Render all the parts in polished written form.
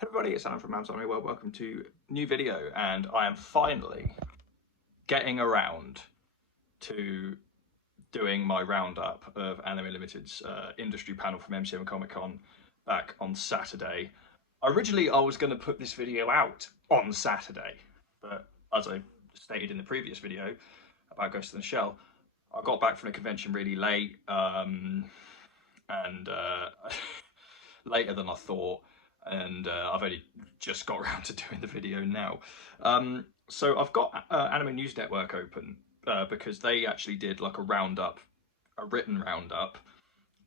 Hey everybody, it's Alan from MCM. Well, welcome to a new video, and I am finally getting around to doing my roundup of Anime Limited's industry panel from MCM Comic Con back on Saturday. Originally, I was going to put this video out on Saturday, but as I stated in the previous video about Ghost in the Shell, I got back from the convention really late, and later than I thought, and I've only just got around to doing the video now. So I've got Anime News Network open because they actually did like a roundup, a written roundup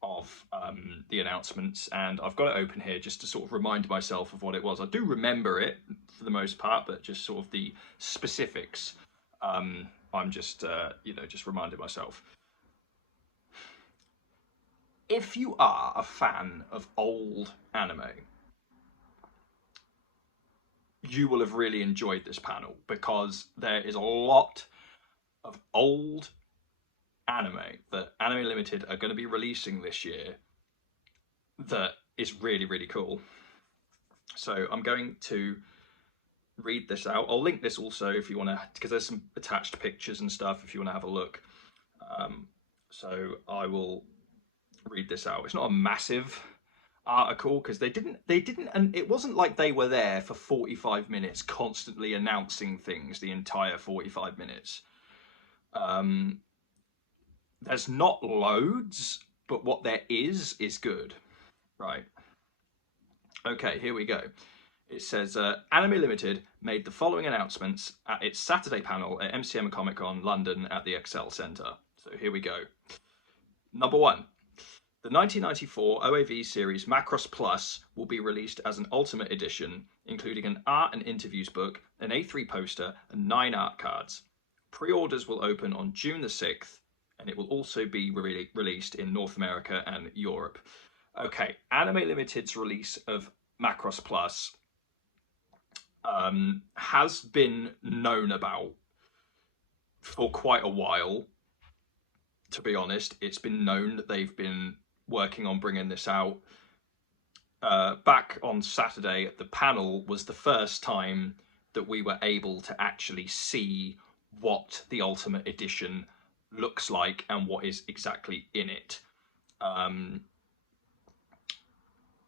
of the announcements, and I've got it open here just to sort of remind myself of what it was. I do remember it for the most part, but just sort of the specifics, I'm just just reminding myself. If you are a fan of old anime, you will have really enjoyed this panel because there is a lot of old anime that Anime Limited are going to be releasing this year that is really, really cool. So I'm going to read this out. I'll link this also if you want to, because there's some attached pictures and stuff if you want to have a look. So I will read this out. It's not a massive article because they didn't, and it wasn't like they were there for 45 minutes constantly announcing things the entire 45 minutes. There's not loads, but what there is good. Right. Okay, here we go. It says, Anime Limited made the following announcements at its Saturday panel at MCM Comic Con London at the Excel Centre. So here we go. Number one, the 1994 OAV series Macross Plus will be released as an Ultimate Edition, including an art and interviews book, an A3 poster, and 9 art cards. Pre-orders will open on June the 6th, and it will also be released in North America and Europe. Okay, Anime Limited's release of Macross Plus has been known about for quite a while, to be honest. It's been known that they've been working on bringing this out. Back on Saturday, the panel was the first time that we were able to actually see what the Ultimate Edition looks like and what is exactly in it.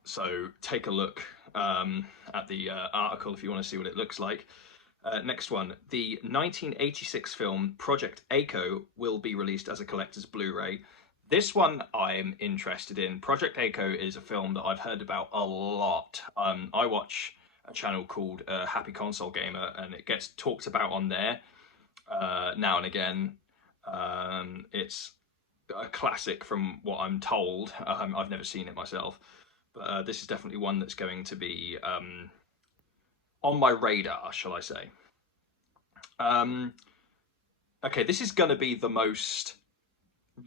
So take a look at the article if you want to see what it looks like. Next one, the 1986 film Project A-ko will be released as a collector's Blu-ray. This one I'm interested in. Project A-ko is a film that I've heard about a lot. I watch a channel called Happy Console Gamer, and it gets talked about on there now and again. It's a classic from what I'm told. I've never seen it myself, but this is definitely one that's going to be on my radar, shall I say. Okay, this is going to be the most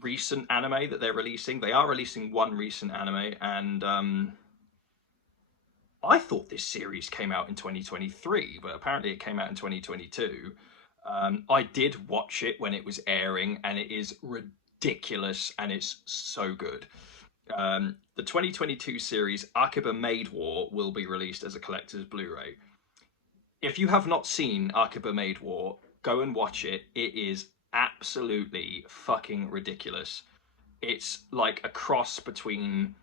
recent anime that they're releasing. They are releasing one recent anime, and I thought this series came out in 2023, but apparently it came out in 2022. I did watch it when it was airing, and it is ridiculous, and it's so good. The 2022 series Akiba Maid War will be released as a collector's Blu-ray. If you have not seen Akiba Maid War, go and watch it. It is absolutely fucking ridiculous. It's like a cross between...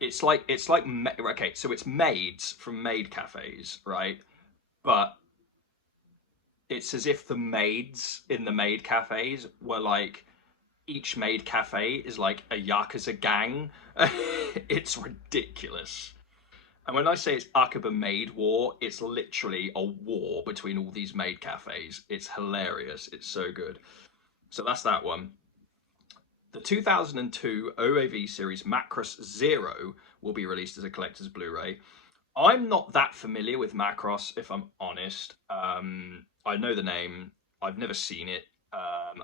It's like okay, so it's maids from maid cafes, right? But it's as if the maids in the maid cafes were like, each maid cafe is like a Yakuza gang. It's ridiculous. And when I say it's Akiba Maid War, it's literally a war between all these maid cafes. It's hilarious. It's so good. So that's that one. The 2002 OAV series Macross Zero will be released as a collector's Blu-ray. I'm not that familiar with Macross, if I'm honest. I know the name. I've never seen it.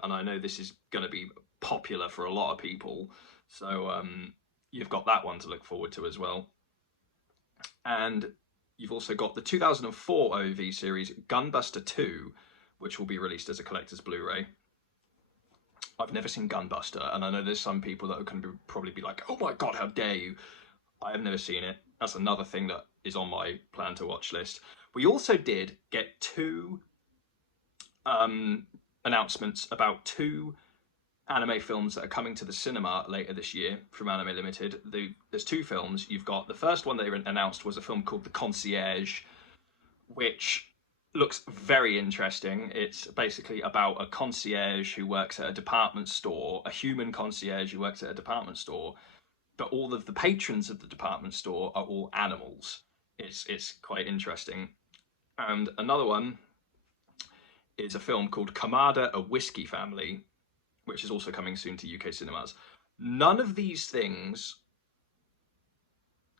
And I know this is going to be popular for a lot of people. So you've got that one to look forward to as well. And you've also got the 2004 OAV series Gunbuster 2, which will be released as a collector's Blu-ray. I've never seen Gunbuster, and I know there's some people that are going to probably be like, oh my god, how dare you. I have never seen it. That's another thing that is on my plan to watch list. We also did get two announcements about two anime films that are coming to the cinema later this year from Anime Limited. There's two films. You've got the first one they announced was a film called The Concierge, which looks very interesting. It's basically about a concierge who works at a department store, a human concierge who works at a department store, but all of the patrons of the department store are all animals. It's quite interesting. And another one is a film called Kamada, a Whiskey Family, which is also coming soon to UK cinemas. None of these things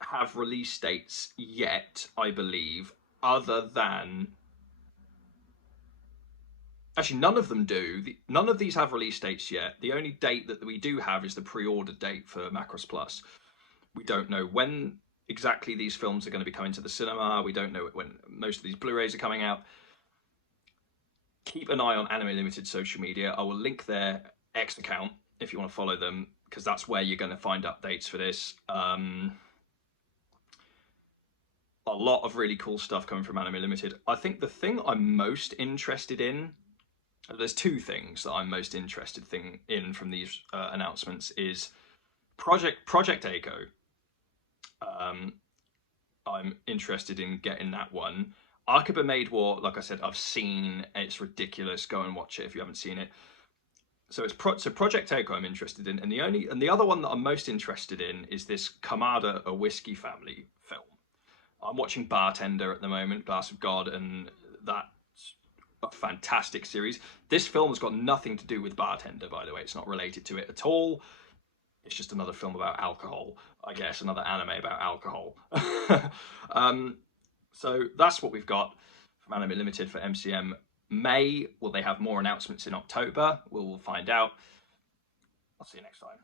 have release dates yet, I believe, other than... Actually, none of them do. None of these have release dates yet. The only date that we do have is the pre-order date for Macross Plus. We don't know when exactly these films are going to be coming to the cinema. We don't know when most of these Blu-rays are coming out. Keep an eye on Anime Limited social media. I will link their X account if you want to follow them, because that's where you're going to find updates for this. A lot of really cool stuff coming from Anime Limited. I think the thing I'm most interested in, there's two things that I'm most interested in from these announcements, is Project Echo. I'm interested in getting that one. Akiba Made War, like I said, I've seen. It's ridiculous. Go and watch it if you haven't seen it. So Project Echo I'm interested in, and the other one that I'm most interested in is this Kamada, a Whiskey Family film. I'm watching Bartender at the moment, Glass of God, and that's a fantastic series. This film has got nothing to do with Bartender, by the way. It's not related to it at all. It's just another film about alcohol, I guess, another anime about alcohol. So that's what we've got from Anime Limited for MCM. Will they have more announcements in October? We'll find out. I'll see you next time.